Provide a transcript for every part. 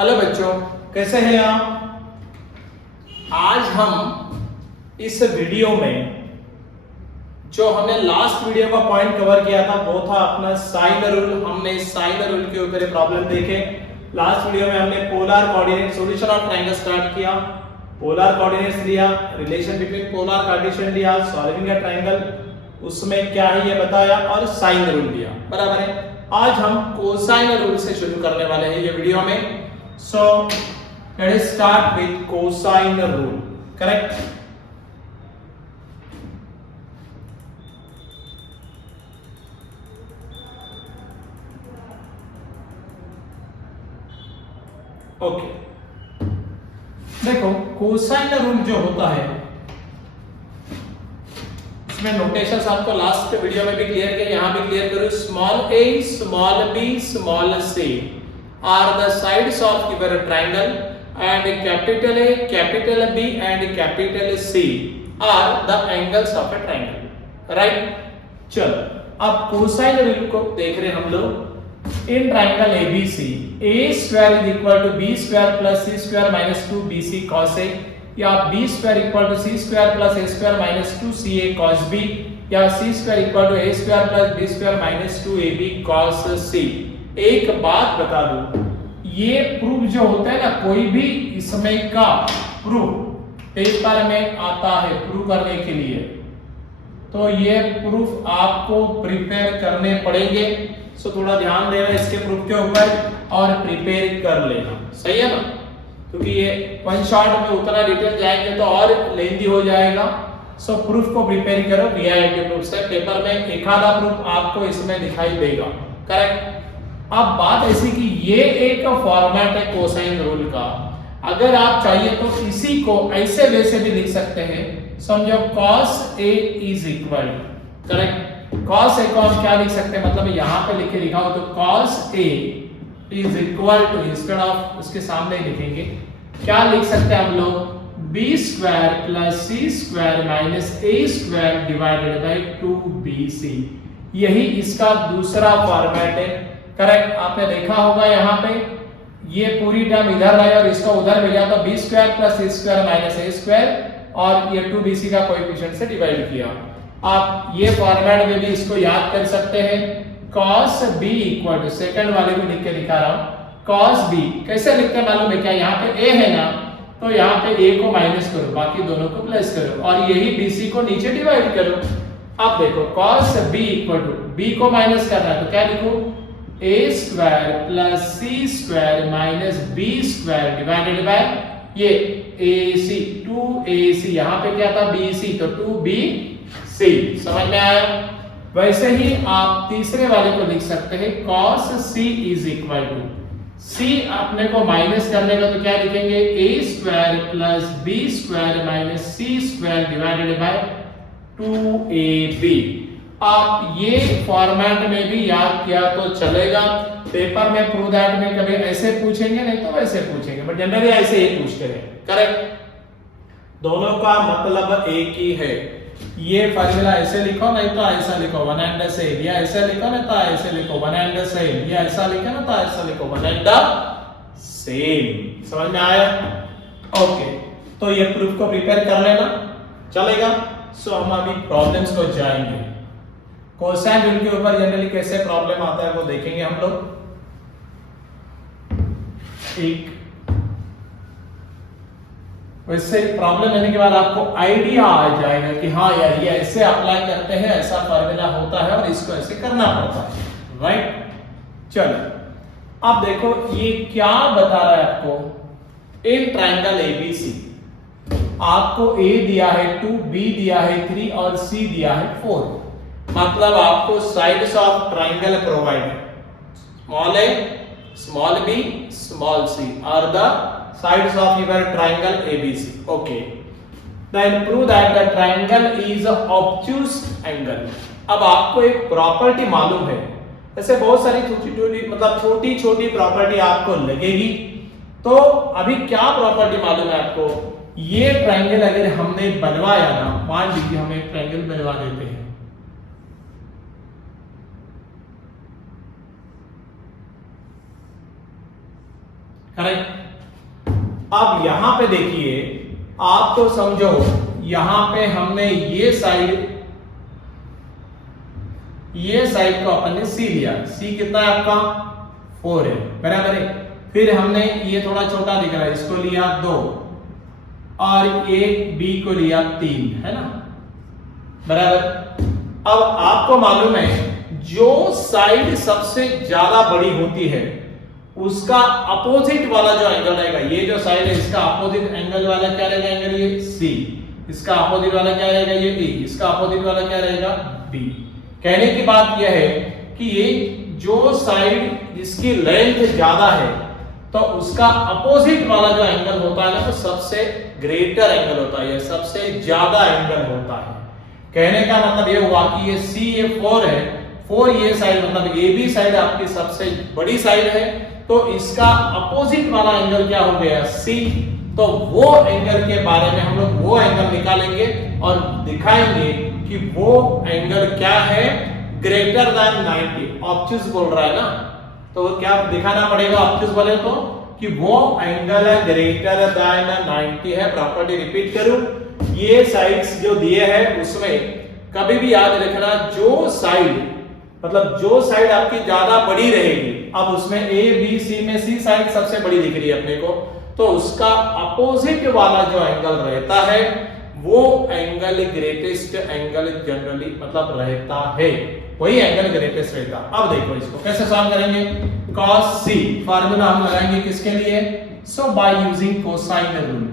Hello बच्चों, कैसे हैं आप। आज हम इस वीडियो में जो हमने लास्ट वीडियो का पॉइंट कवर किया था वो था अपना साइन रूल। हमने साइन रूल के ऊपर प्रॉब्लम देखे। लास्ट वीडियो में हमने polar coordinate solution of triangle start किया, पोलर कोऑर्डिनेट्स लिया, रिलेशन बिटवीन पोलर कार्टेशियन लिया, सॉल्विंग अ ट्रायंगल उसमें क्या है ये बताया और साइन रूल लिया। बराबर है। आज हम कोसाइन रूल से शुरू करने वाले हैं ये वीडियो में। So let us start with cosine rule. Correct? Okay. देखो कोसाइन रूल जो होता है इसमें नोटेशंस आपको लास्ट वीडियो में भी क्लियर किया, यहां भी क्लियर करूं। Small a, small b, small c are the sides of given triangle and capital A, capital B and capital C are the angles of a triangle. Right? चलो अब cosine rule को देख रहे हैं हम लोग। In triangle ABC a square is equal to b square plus c square minus 2bc cos a, या b square equal to c square plus a square minus 2ca cos b, या c square equal to a square plus b square minus 2ab cos c। एक बात बता दूं, ये proof जो होता है ना, कोई भी इसमें का प्रूफ पेपर में आता है प्रूफ करने के लिए, तो ये प्रूफ आपको प्रिपेयर करने पड़ेंगे। सो थोड़ा ध्यान देना इसके प्रूफ के ऊपर और प्रिपेयर कर लेना, सही है ना, क्योंकि ये वन शॉट में उतना डिटेल जाएंगे तो और लेंथी हो जाएगा। सो प्रूफ को प्रिपेयर करो वीआईटी प्रूफ से। पेपर में एक आधा प्रूफ आपको इसमें दिखाई देगा। करेक्ट। अब बात ऐसी कि ये एक फॉर्मेट है कोसाइन रूल का। अगर आप चाहिए तो इसी को ऐसे वैसे भी लिख सकते हैं। समझो cos A is equal, correct, cos A को हम क्या लिख सकते हैं, मतलब यहां पे लिखे लिखा हो तो cos A is equal to, instead of उसके सामने लिखेंगे, क्या लिख सकते हैं हम लोग, b square plus c square minus a square divided bye 2bc। यही इसका दूसरा फॉर्मेट है। करेक्ट। आपने देखा होगा यहाँ पे ये पूरी टर्म इधर रही और इसको उधर मिला तो b square plus c square minus a square और ये 2bc का कोएफिशिएंट से डिवाइड किया। आप ये फॉर्मेट में भी इसको याद कर सकते हैं। cos b equal to, second वाले को लिख के दिखा रहा हूं, cos b कैसे लिखते हैं मालूम है क्या, यहाँ पे a है ना, तो यहाँ पे a को माइनस करो, बाकी दोनों को प्लस करो और यही bc को नीचे डिवाइड करो। अब देखो cos b equal to, b को माइनस करना है तो क्या लिखो, a square plus c square minus b square divided by ये ac, 2ac, यहाँ पे क्या था bc, तो 2bc। समझ में आया। वैसे ही आप तीसरे वाले को लिख सकते हैं, cos c is equal to, c अपने को माइनस करने का तो क्या लिखेंगे, a square plus b square minus c square divided bye 2ab। आप ये फॉर्मेट में भी याद किया तो चलेगा। पेपर में प्रूव दैट में कभी ऐसे पूछेंगे नहीं तो वैसे पूछेंगे, बट जनरली ऐसे ही पूछते हैं। करेक्ट। दोनों का मतलब एक ही है। ये फार्मूला ऐसे लिखो नहीं तो ऐसा लिखो, वन एंड द सेम, या ऐसे लिखो ना तो ऐसे लिखो, वन एंड द सेम, या ऐसा लिखो ना तो ऐसा लिखो, वन एंड द सेम। समझ में आया। ओके, तो ये प्रूफ को प्रिपेयर कर लेना, चलेगा। सो हम अभी प्रॉब्लम्स को जाएंगे। कोसाइन रूल के ऊपर जनरली कैसे प्रॉब्लम आता है वो देखेंगे हम लोग। एक वैसे प्रॉब्लम लेने के बाद आपको आइडिया आ जाएगा कि हाँ यार ये ऐसे अप्लाई करते हैं, ऐसा फॉर्मूला होता है और इसको ऐसे करना पड़ता है। राइट। चलो अब देखो ये क्या बता रहा है आपको। इन ट्रायंगल ABC आपको A दिया है 2, B दिया है 3 और C दिया है 4। मतलब आपको sides of triangle provide, small a, small b, small c are the sides of your triangle ABC. Okay. Then prove that the triangle is a obtuse angle. अब आपको एक प्रॉपर्टी मालूम है, ऐसे बहुत सारी छोटी छोटी प्रॉपर्टी आपको लगेगी। तो अभी क्या प्रॉपर्टी मालूम है आपको, ये ट्रायंगल अगर हमने बनवाया ना, मान लीजिए हम एक ट्रायंगल बनवा देते हैं, करेक्ट। अब यहां पे देखिए, आप तो समझो यहां पे हमने ये साइड को अपन ने सी लिया। सी कितना है आपका 4 है, बराबर है। फिर हमने ये थोड़ा छोटा दिख रहा है, इसको लिया 2 और एक बी को लिया 3, है ना, बराबर। अब आपको मालूम है जो साइड सबसे ज्यादा बड़ी होती है उसका अपोजिट वाला जो एंगल रहेगा, ये जो साइड है इसका अपोजिट एंगल वाला क्या रहेगा, एंगल ये सी, इसका अपोजिट वाला क्या रहेगा ये ए, इसका अपोजिट वाला क्या रहेगा बी। कहने की बात यह है कि ये जो साइड जिसकी लेंथ ज्यादा है तो उसका अपोजिट वाला जो एंगल होता है ना, तो सबसे ग्रेटर एंगल होता है, सबसे ज्यादा एंगल होता है। कहने का मतलब ये हुआ कि ये सी ये 4 है, 4 ये साइड मतलब ए बी साइड आपकी सबसे बड़ी साइड है, तो इसका अपोजिट वाला एंगल क्या हो गया सी। तो वो एंगल के बारे में हम लोग वो एंगल निकालेंगे और दिखाएंगे कि वो एंगल क्या है, ग्रेटर देन 90। ऑब्ट्यूज बोल रहा है ना, तो क्या दिखाना पड़ेगा ऑब्ट्यूज बोले तो कि वो एंगल है ग्रेटर देन 90 है। प्रॉपर्टी रिपीट करूं, ये साइड्स जो दिए हैं उसमें कभी भी याद रखना, जो साइड मतलब जो साइड आपकी ज्यादा बड़ी रहेगी, अब उसमें ए बी सी में सी साइड सबसे बड़ी दिख रही है अपने को, तो उसका अपोजिट वाला जो एंगल रहता है वो एंगल ग्रेटेस्ट एंगल जनरली मतलब रहता है, वही एंगल ग्रेटेस्ट रहता। अब देखो इसको कैसे सॉल्व करेंगे। cos c फार्मूला हम लगाएंगे किसके लिए, सो बाय यूजिंग कोसाइन रूल।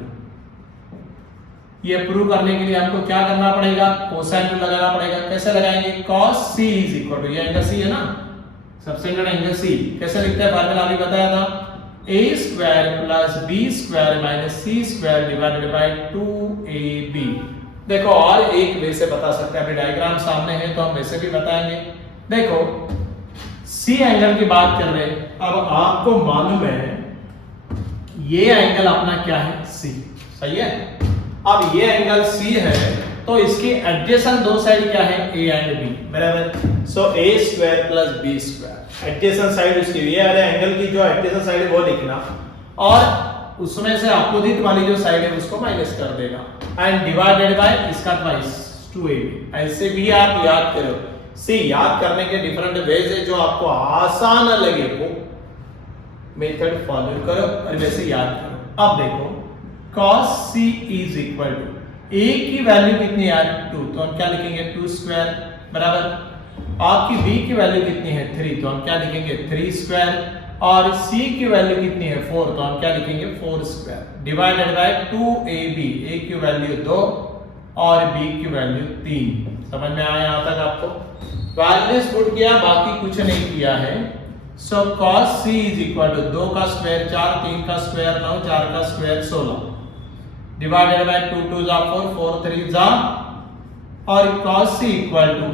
ये प्रूव करने के लिए हमको क्या करना पड़ेगा, कोसाइन रूल लगाना पड़ेगा। कैसे लगाएंगे, cos c is equal to, ये एंगल c है ना, सबसे बड़ा एंगल c, कैसे लिखते हैं फार्मूला अभी बताया था, a square plus b square minus c square divided bye 2ab। देखो और एक वे से बता सकते हैं, अभी डायग्राम सामने है तो हम वैसे भी बताएंगे। देखो c एंगल की बात कर रहे हैं, अब आपको मालूम है ये एंगल अपना क्या है c, सही है। अब ये एंगल c है तो इसकी एडजेसेंट दो साइड क्या है a एंड b, बराबर। सो a square plus b square adjacent side उसकी, ये वाले एंगल की जो एडजेसेंट साइड है वो लिखना, और उसमें से अपोजिट वाली जो साइड है उसको माइनस कर देना, एंड डिवाइडेड बाय इसका ट्वाइस 2ab। ऐसे भी आप याद करो, सी याद करने के डिफरेंट वेज है, जो आपको आसान लगे वो मेथड फॉलो करो और वैसे याद करो। अब देखो cos c is equal to, a की वैल्यू कितनी है 2, तो हम क्या लिखेंगे 2 स्क्वायर, बराबर। आपकी b की वैल्यू कितनी है 3, तो हम क्या लिखेंगे 3 स्क्वायर, और c की वैल्यू कितनी है 4, तो हम क्या लिखेंगे 4 square, divided bye 2ab। a की वैल्यू 2 और b की वैल्यू 3। समझ में आया यहां तक आपको। वैल्यूज पुट किया, बाकी कुछ नहीं किया है। So cos c is equal to 2 का स्क्वायर 4, 3 का स्क्वायर 9, 4 का स्क्वायर 16, डिवाइडेड बाय 2 2 जा 4, 4 3 जा, और cos c इक्वल टू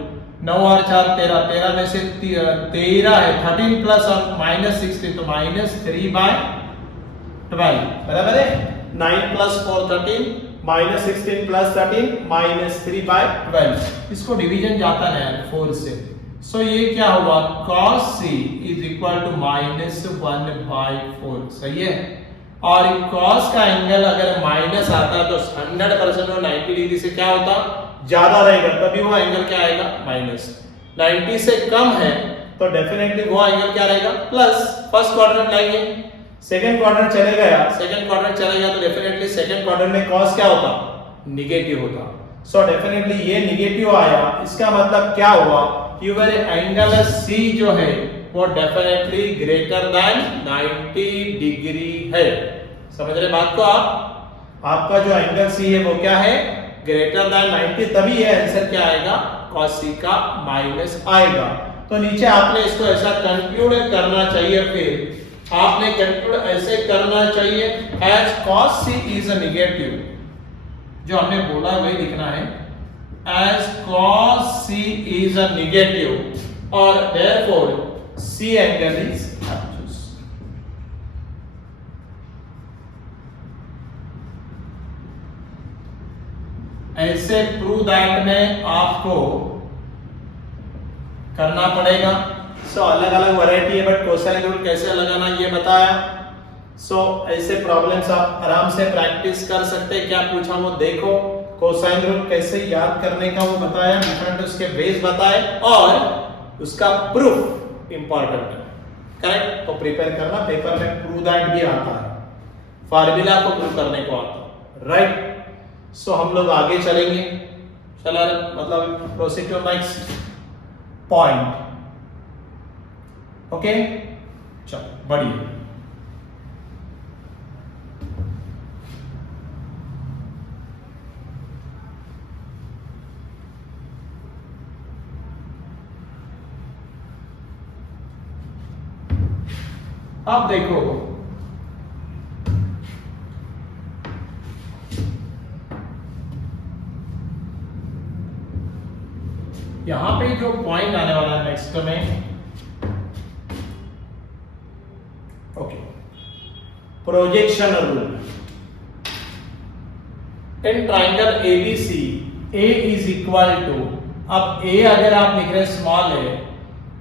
9 और 4 13, 13 में से 13 है 13 प्लस और माइनस 16, तो माइनस 3/12, बराबर है। 9 प्लस 4 13, माइनस 16 प्लस 13 माइनस 3/12। इसको डिवीजन जाता है 4 से, सो ये क्या हुआ cos c is equal to minus 1/4, सही है। और cos का एंगल अगर माइनस आता है तो 100% और 90 डिग्री से क्या होता ज्यादा रहेगा, तभी वो एंगल क्या आएगा माइनस। 90 से कम है तो डेफिनेटली वो एंगल क्या रहेगा प्लस। फर्स्ट क्वाड्रेंट लाएंगे, सेकंड क्वाड्रेंट चले गया, सेकंड क्वाड्रेंट चलेगा तो डेफिनेटली सेकंड क्वाड्रेंट में cos क्या होता निगेटिव होता। सो डेफिनेटली ये निगेटिव आया, इसका मतलब क्या हुआ कि वो एंगल c जो है वो डेफिनेटली ग्रेटर देन 90 डिग्री है। समझ रहे बात को आप, आपका जो एंगल c है वो क्या है ग्रेटर देन 90, तभी ये आंसर क्या आएगा cos c का माइनस आएगा। तो नीचे आपने इसको ऐसा कंक्लूड करना चाहिए, फिर आपने कंक्लूड ऐसे करना चाहिए एज cos c इज अ नेगेटिव, जो हमने बोला वही लिखना है, as cos c is a negative or therefore c angle is obtuse। ऐसे प्रूव दैट में आपको करना पड़ेगा। सो अलग अलग वैरायटी है, बट कोसाइन रूल कैसे लगाना ये बताया। सो ऐसे प्रॉब्लम्स आप आराम से प्रैक्टिस कर सकते हैं। क्या पूछा वो देखो, कोसाइन रूल कैसे याद करने का वो बताया, डिफरेंट उसके बेस बताए और उसका प्रूफ इंपॉर्टेंट है, करेक्ट। तो प्रिपेयर करना, पेपर में प्रूव दैट भी आता है, फार्मूला को प्रूव करने को आता है, राइट। सो हम लोग आगे चलेंगे, चला मतलब proceed to next point. Okay, चलो बढ़िया। अब देखो यहां पे जो पॉइंट आने वाला है नेक्स्ट में, okay, projection rule in triangle ABC A is equal to, अब ए अगर आप लिख रहे स्मॉल है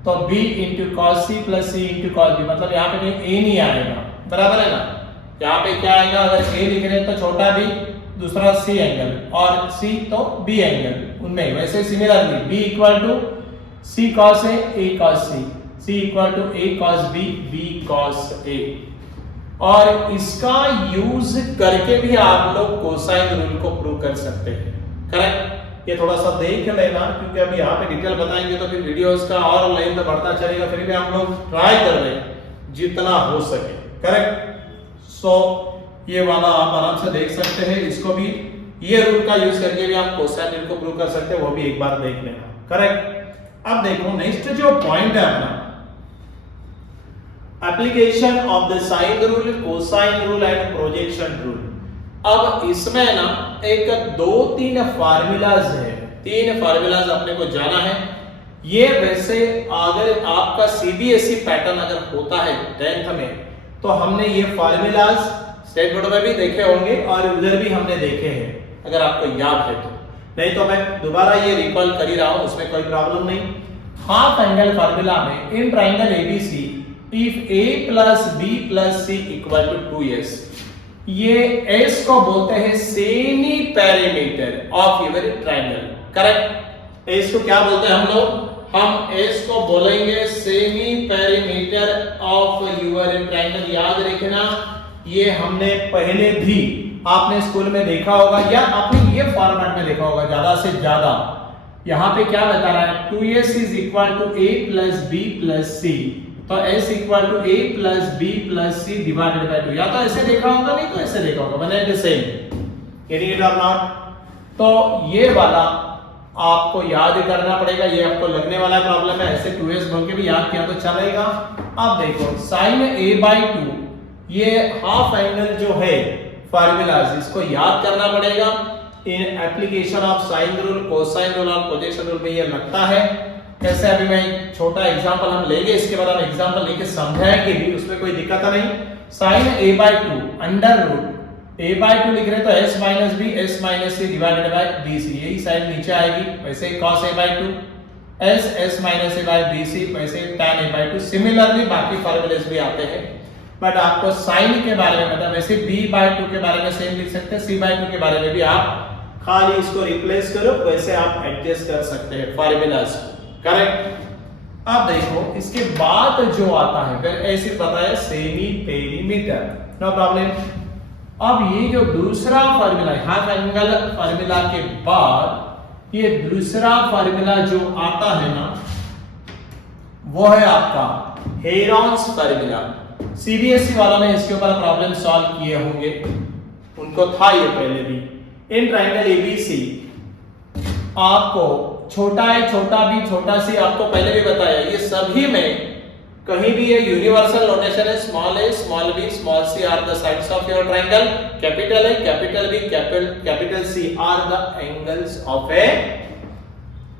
तो b into cos C plus C into cos B, मतलब यहाँ पे कहीं a नहीं आएगा, बराबर है ना। यहाँ पे क्या आएगा, अगर a लिख रहे हैं तो छोटा b, दूसरा c एंगल और c तो b एंगल, उनमें वैसे similarly b equal to c cos a cos c equal to a cos b cos a। और इसका यूज करके भी आप लोग कोसाइन रूल को प्रूव कर सकते हैं, करेक्ट। ये थोड़ा सा देख लेना, क्योंकि अभी यहाँ पे डिटेल बताएंगे तो फिर वीडियोस का और लेंथ बढ़ता चलेगा, फिर भी हम लोग ट्राई कर रहे हैं जितना हो सके, करेक्ट। सो ये वाला आप आराम से देख सकते हैं, इसको भी ये रूल का यूज करके भी आप कोसाइन रूल को प्रूव कर सकते हैं, वो भी एक बार देख लेना, करेक्ट। अब देखो नेक्स्ट जो पॉइंट है अपना, application of the sine rule, cosine rule and projection rule. अब इसमें ना एक 2-3 फार्मूलाज है, 3 फार्मूलाज अपने को जाना है। ये वैसे अगर आपका सीबीएसई पैटर्न अगर होता है 10th में, तो हमने ये फार्मूलाज स्टेट बोर्ड में भी देखे होंगे और उधर भी हमने देखे हैं, अगर आपको याद है तो। नहीं तो मैं दोबारा ये रिकॉल कर ही रहा हूं, उसमें कोई प्रॉब्लम नहीं। हाफ एंगल फार्मूला में in triangle ABC if a plus b plus c equal to 2s, ये s को बोलते हैं semi perimeter of your triangle, correct. s को क्या बोलते हैं हम लोग, हम s को बोलेंगे semi perimeter of your triangle. याद रखना, ये हमने पहले भी आपने स्कूल में देखा होगा या आपने ये फॉर्मेट में देखा होगा ज्यादा से ज्यादा। यहां पे क्या बता रहा है, 2s is equal to a plus b plus c, तो s equal to a plus b plus c divided by 2। या तो ऐसे देखा होगा, नहीं तो ऐसे देखा होगा, one and the same, getting it और नॉट। तो ये वाला आपको याद करना पड़ेगा, ये आपको लगने वाला प्रॉब्लम है, ऐसे 2s बोल के भी याद किया तो चलेगा। अब देखो sin a/2, ये हाफ एंगल जो है फार्मूलाज, इसको याद करना पड़ेगा। In application of sine rule, cosine rule और प्रोजेक्शन रूल में ये लगता है। कैसे, अभी मैं एक छोटा एग्जांपल हम लेंगे, इसके बाद हम एग्जांपल लेके समझाएंगे भी, उसमें कोई दिक्कत नहीं। sin a/2 under root a/2 लिख रहे हैं तो s minus b s minus c divided by bc, यही साइन नीचे आएगी। वैसे cos a/2 s minus a by bc, वैसे tan a/2। सिमिलरली बाकी फार्मूलेस भी आते हैं, बट आपको साइन के बारे में पता, वैसे b/2 के बारे में सेम लिख सकते हैं, c/2 के बारे में भी आप खाली इसको रिप्लेस करो, वैसे आप एडजस्ट कर सकते हैं फार्मूलास, करेक्ट। अब देखो इसके बाद जो आता है फिर ऐसे बताया सेमी पेरीमीटर, नो प्रॉब्लम। अब ये जो दूसरा फार्मूला है हाफ एंगल फार्मूला के बाद, ये दूसरा फार्मूला जो आता है ना, वो है आपका हेरॉन्स फार्मूला। सीबीएसई वालों ने इसके ऊपर प्रॉब्लम सॉल्व किए होंगे, उनको था ये पहले भी। इन ट्राइंगल एबीसी आपको छोटा है, छोटा बी, छोटा सी आपको पहले भी बताया, ये सभी में कहीं भी ये यूनिवर्सल नोटेशन है, small a, small b, small c are the sides of your triangle, capital A, capital B, capital C are the angles of a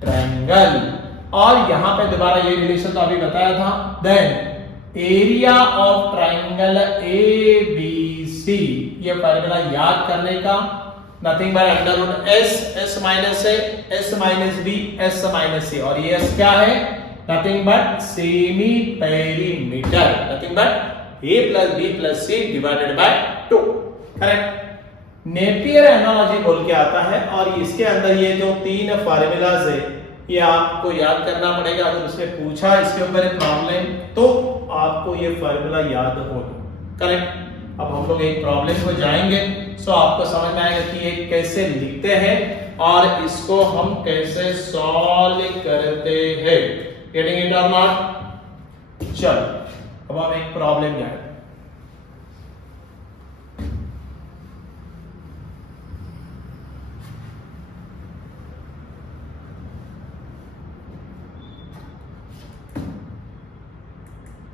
triangle. और यहां पे दोबारा ये रिलेशन तो अभी बताया था। Then area of triangle ABC, ये फार्मूला याद करने का, nothing by under root s minus a, s minus b, s minus c, और ये s क्या है, nothing but semi perimeter, nothing but a plus B plus C divided by 2। Correct. Napier analogy बोल के आता है और इसके अंदर ये जो तीन फार्मूलाज है ये आपको याद करना पड़ेगा। अगर उसने पूछा इसके ऊपर प्रॉब्लम तो आपको ये फार्मूला याद हो। करेक्ट। अब हम लोग एक प्रॉब्लम को जाएंगे, सो आपको समझ में आएगा कि ये कैसे लिखते हैं और इसको हम कैसे सॉल्व करते हैं। गेटिंग इट और नॉट? चलो अब हम एक प्रॉब्लम जाएंगे।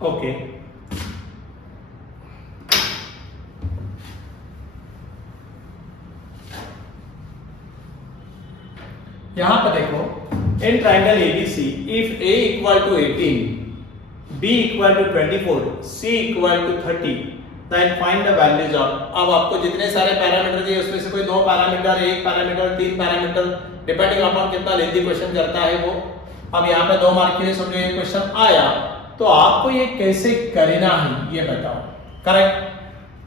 ओके यहां पर देखो, in triangle ABC if a equal to 18, b equal to 24, c equal to 30, then find the values of. अब आपको जितने सारे पैरामीटर दिए उसमें से कोई दो पैरामीटर, एक पैरामीटर, तीन पैरामीटर, डिपेंडिंग अपॉन कितना लेंथी क्वेश्चन करता है वो। अब यहाँ पे 2 मार्क के लिए समझो ये क्वेश्चन आया तो आपको ये कैसे करना है ये बताओ। करेक्ट।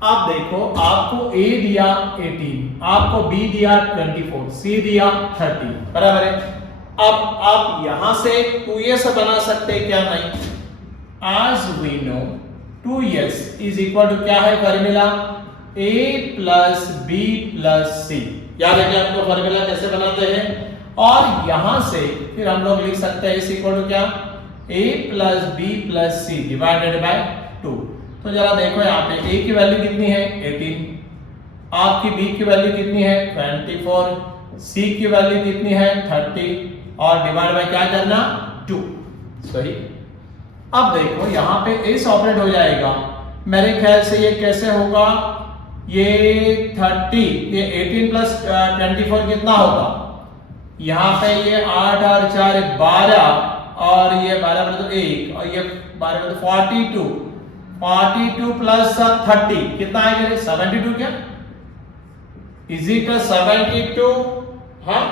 आप देखो, आपको A दिया 18, आपको B दिया 24, C दिया 30, बराबर है। अब आप यहां से 2s बना सकते हैं क्या? नहीं। As we know 2s is equal to क्या है formula? A plus B plus C। याद है क्या आपको फार्मूला कैसे बनाते हैं? और यहां से फिर हम लोग लिख सकते हैं इस इक्वल टू क्या? a plus B plus C divided by 2। तो जरा देखो यहाँ पे a की वैल्यू कितनी है? 18, आपकी b की वैल्यू कितनी है? 24, c की वैल्यू कितनी है? 30 और डिवाइड बाय क्या करना? 2। सही। अब देखो यहाँ पे इस ऑपरेट हो जाएगा, मेरे ख्याल से ये कैसे होगा? ये 30, ये 18 प्लस 24 कितना होगा? यहाँ पे ये 8 और 4 12 और ये 12 बटे तो 1 और ये 12 बटे 42, 42 प्लस 30 कितना आएगा? 72 क्या? Is equal 72। हाँ,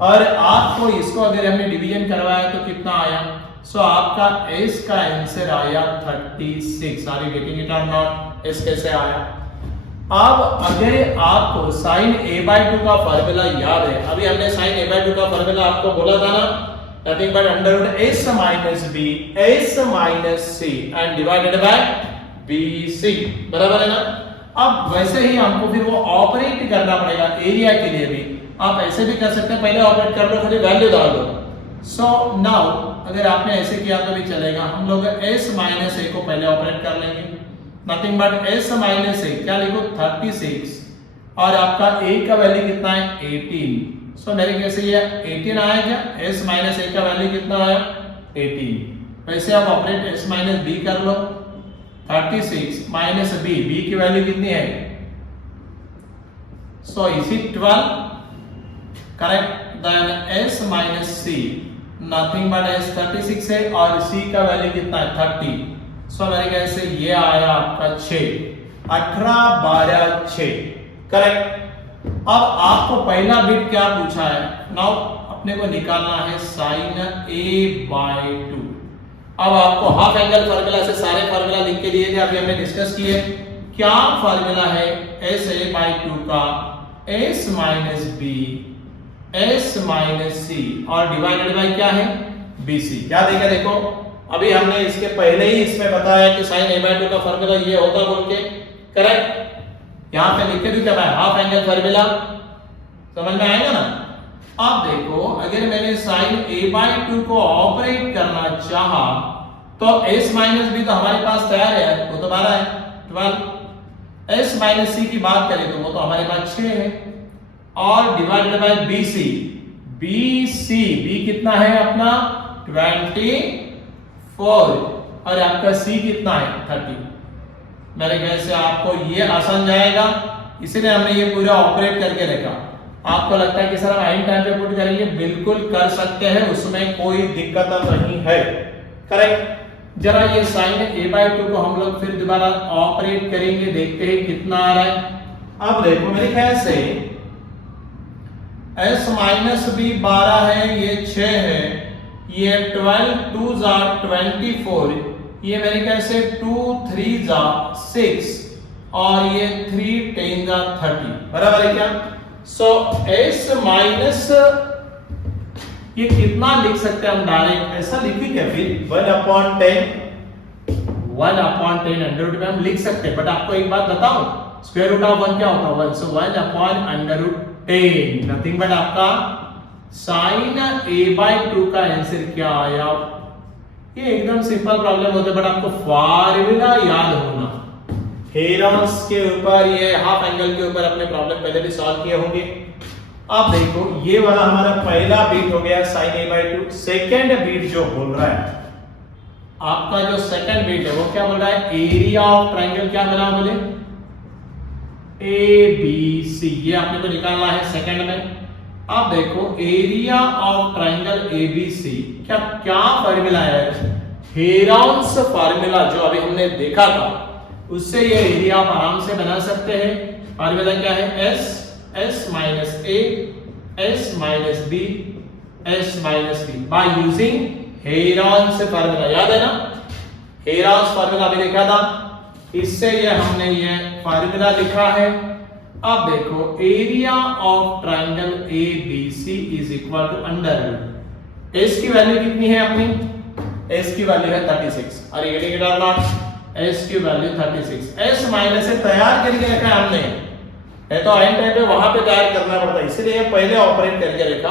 और आपको इसको अगर हमने डिवीजन करवाया तो कितना आया? सो आपका s का आंसर आया 36। आर यू गेटिंग इट और नॉट? s कैसे आया? अब अगर आपको sin a/2 का फार्मूला याद है, अभी हमने sin a/2 का फार्मूला आपको बोला था ना, nothing but under root s minus b s minus c and divided by bc, बराबर है ना? अब वैसे ही हमको फिर वो ऑपरेट करना पड़ेगा एरिया के लिए भी। आप ऐसे भी कर सकते हैं, पहले ऑपरेट कर लो, खाली वैल्यू डाल दो। सो नाउ अगर आपने ऐसे किया तो भी चलेगा। हम लोग s माइनस a को पहले ऑपरेट कर लेंगे। Nothing but s minus a, क्या लिखो? 36 और आपका a का वैल्यू कितना है? 18। सो मेरे ख्याल से ये 18 आया क्या? s माइनस a का वैल्यू कितना आया? 18। वैसे आप ऑपरेट s माइनस b कर लो। 36 माइनस b, b की वैल्यू कितनी है? So is it 12? Correct. Then s minus c, nothing but s 36 है और c का वैल्यू कितना है? 30। सो मेरे ख्याल से ये आया आपका 6, 18 12 6। करेक्ट। अब आपको पहला बिट क्या पूछा है? नाउ अपने को निकालना है sin a/2। अब आपको हाफ एंगल फार्मूला से सारे फार्मूला लिख के दिए थे, अभी हमने डिस्कस किए। क्या फार्मूला है sa/2 का? s minus b s minus c और डिवाइडेड बाय क्या है? bc। क्या देखा? देखो अभी हमने इसके पहले ही इसमें बताया कि sin a/2 का फार्मूला ये होगा बोल के। करेक्ट। यहां पे लिख के भी क्या है? Half angle formula. समझ में आएगा ना? आप देखो, अगर मैंने sin a/2 को ऑपरेट करना चाहा तो s माइनस b तो हमारे पास तैयार है, वो तो 12 है, 12। s माइनस c की बात करें तो वो तो हमारे पास 6 है और डिवाइडेड बाय bc, b कितना है अपना? 24 और आपका c कितना है? 30। मेरे ख्याल से आपको ये आसान जाएगा, इसीलिए हमने ये पूरा ऑपरेट करके रखा। आपको लगता है कि सर हम एंड टाइम पे पुट करेंगे? बिल्कुल कर सकते हैं, उसमें कोई दिक्कत नहीं है। करेक्ट। जरा ये sin a/2 को हम लोग फिर दोबारा ऑपरेट करेंगे, देखते हैं कितना आ रहा है। अब देखो मेरे ख्याल से s माइनस b 12 है, ये 6 है, ये 12 2 24, ये मेरे ख्याल से 2 3 जा 6 और ये 3 10 जा 30, बराबर है क्या? सो s माइनस ये कितना लिख सकते हैं हम डायरेक्ट, ऐसा लिखी क्या फिर 1/10 अंडर रूट में हम लिख सकते हैं, बट आपको एक बात बताऊं, स्क्वायर रूट ऑफ 1 क्या होता है 1, सो 1/√10 नथिंग बट आपका sin a/2 का आंसर क्या आया। ये एकदम सिंपल प्रॉब्लम होते बट आपको फार्मूला याद होना। हेरॉन्स के ऊपर, ये हाफ एंगल के ऊपर अपने प्रॉब्लम पहले भी सॉल्व किए होंगे। अब देखो ये वाला हमारा पहला बीट हो गया sin a/2। सेकंड बीट जो बोल रहा है आपका, जो सेकंड बीट है वो क्या बोल रहा है, एरिया ऑफ ट्रायंगल क्या मिला बोले, ABC, ये आपने तो निकालना है सेकंड में। अब देखो एरिया ऑफ ट्रायंगल ABC क्या क्या फार्मूला है, हेरॉन्स फार्मूला जो अभी हमने देखा था उससे ये एरिया आप आराम से बना सकते हैं। फार्मूला क्या है, s minus a s minus b s minus b by using Heron's formula, याद है ना, हेरॉन्स फार्मूला अभी देखा था, इससे ये हमने ये फार्मूला लिखा है। अब देखो area of triangle ABC is equal to under root, s की वैल्यू कितनी है अपनी, s की वैल्यू है 36, और ये गेटिंग इट और नॉट, s की वैल्यू 36, s माइनस से तैयार करके रखा है हमने, है तो आइन टाइम पे वहां पे तैयार करना पड़ता है, इसलिए पहले ऑपरेट करके रखा।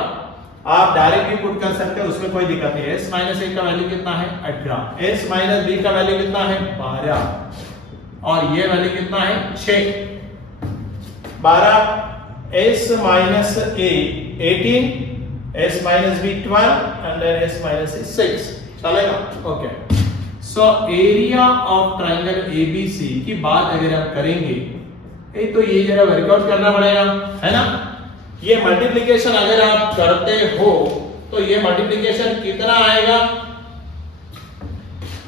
आप डायरेक्ट भी पुट कर सकते हैं, उसमें कोई दिक्कत नहीं है। s माइनस a का वैल्यू कितना है 18, s माइनस b का वैल्यू कितना है 12, और ये वैल्यू कितना है 6, 12, s minus a 18, s minus b 12 and then s minus c 6, चलेगा? Okay, so area of triangle ABC की बात अगर आप करेंगे तो ये जरा वर्कआउट करना पड़ेगा, है ना। ये मल्टीप्लिकेशन अगर आप करते हो तो ये मल्टीप्लिकेशन कितना आएगा,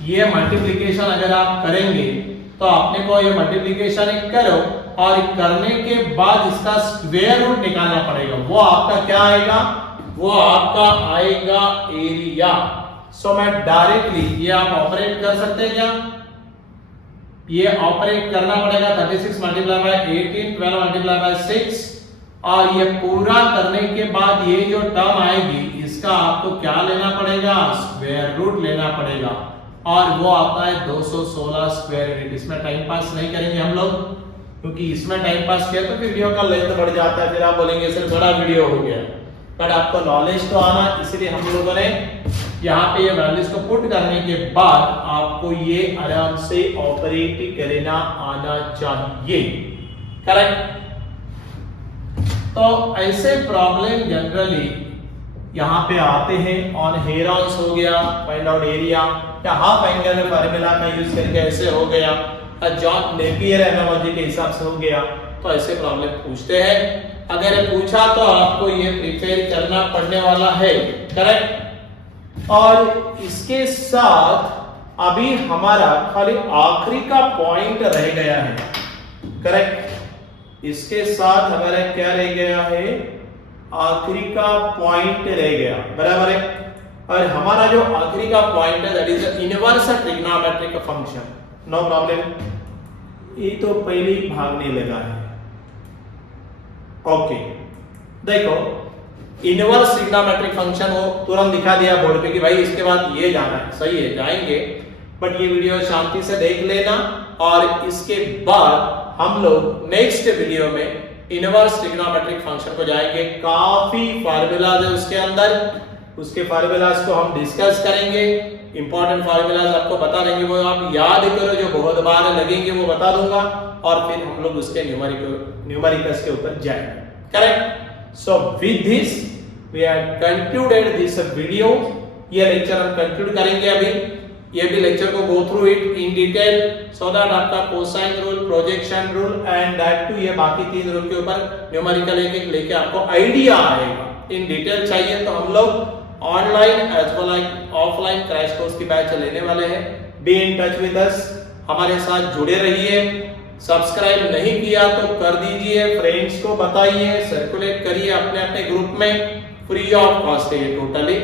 ये मल्टीप्लिकेशन अगर आप करेंगे तो आपने को ये मल्टीप्लिकेशन करो और करने के बाद इसका स्क्वायर रूट निकालना पड़ेगा, वो आपका क्या आएगा, वो आपका आएगा एरिया। सो मैं डायरेक्टली ये आप ऑपरेट कर सकते हैं क्या, ये ऑपरेट करना पड़ेगा 36 मल्टीप्लाई बाय 18, 12 मल्टीप्लाई बाय 6, और ये पूरा करने के बाद ये जो टर्म आएगी इसका आपको क्या लेना पड़ेगा, स्क्वायर रूट लेना पड़ेगा, और वो आता है 216 स्क्वायर यूनिट। इसमें टाइम पास नहीं करेंगे हम लोग, क्योंकि इसमें टाइम पास किया तो फिर वीडियो का लेंथ बढ़ जाता है, फिर आप बोलेंगे सर बड़ा वीडियो हो गया, पर आपको नॉलेज तो आना, इसलिए हम लोगों ने यहाँ पे ये वैल्यूज को पुट करने के बाद आपको ये आराम से ऑपरेट करना आना चाहिए, करेक्ट। तो ऐसे प्रॉब्लम जनरली यहाँ पे आते हैं, ऑन हेरॉन्स हो गया, फाइंड आउट एरिया, या हाफ एंगल फार्मूला का यूज करके ऐसे हो गया, जॉन नेपियर एनालॉजी के हिसाब से हो गया, तो ऐसे प्रॉब्लम पूछते हैं। अगर पूछा तो आपको ये प्रिपेयर करना पड़ने वाला है, करेक्ट। और इसके साथ अभी हमारा खाली आखिरी का पॉइंट रह गया है, करेक्ट। इसके साथ हमारा क्या रह गया है, आखिरी का पॉइंट रह गया, बराबर है। और हमारा जो आखिरी का पॉइंट है that is the inverse trigonometric function, no problem. ये तो पहले ही भागने लगा है, ओके। देखो इनवर्स ट्रिग्नोमेट्रिक फंक्शन वो तुरंत दिखा दिया बोर्ड पे कि भाई इसके बाद ये जाना है, सही है जाएंगे, बट ये वीडियो शांति से देख लेना, और इसके बाद हम लोग नेक्स्ट वीडियो में इनवर्स ट्रिग्नोमेट्रिक फंक्शन को जाएंगे। काफी फार्मूलाज है उसके अंदर, उसके फार्मूलाज को हम डिस्कस करेंगे, इंपॉर्टेंट फार्मूलाज आपको बता देंगे, वो आप याद करो, जो बहुत बार लगेंगे वो बता दूंगा, और फिर हम लोग उसके न्यूमेरिकल्स के ऊपर जाएंगे, correct. So with this we have concluded this video. ये लेक्चर हम कंक्लूड करेंगे अभी, ये भी लेक्चर को go through it in detail, so that आपका cosine rule, projection rule and that too ये बाकी 3 रूल के ऊपर न्यूमेरिकल एक लेके आपको आइडिया आएगा। इन डिटेल चाहिए तो हम लोग online as well as offline crash course की बैच लेने वाले हैं। Be in touch with us, हमारे साथ जुड़े रहिए। सब्सक्राइब नहीं किया तो कर दीजिए, फ्रेंड्स को बताइए, सर्कुलेट करिए अपने अपने ग्रुप में, फ्री ऑफ कॉस्ट है ये टोटली।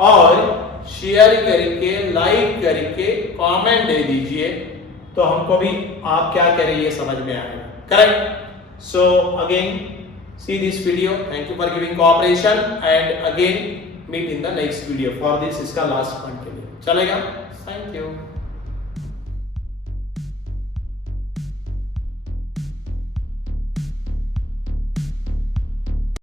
और शेयर करके, लाइक करके, कमेंट दे दीजिए, तो हमको भी आप क्या कह रही है समझ में आएगा। Correct. So again see this video, thank you for giving cooperation and again meet in the next video. For this इसका लास्ट पॉइंट के लिए चलेगा। Thank you.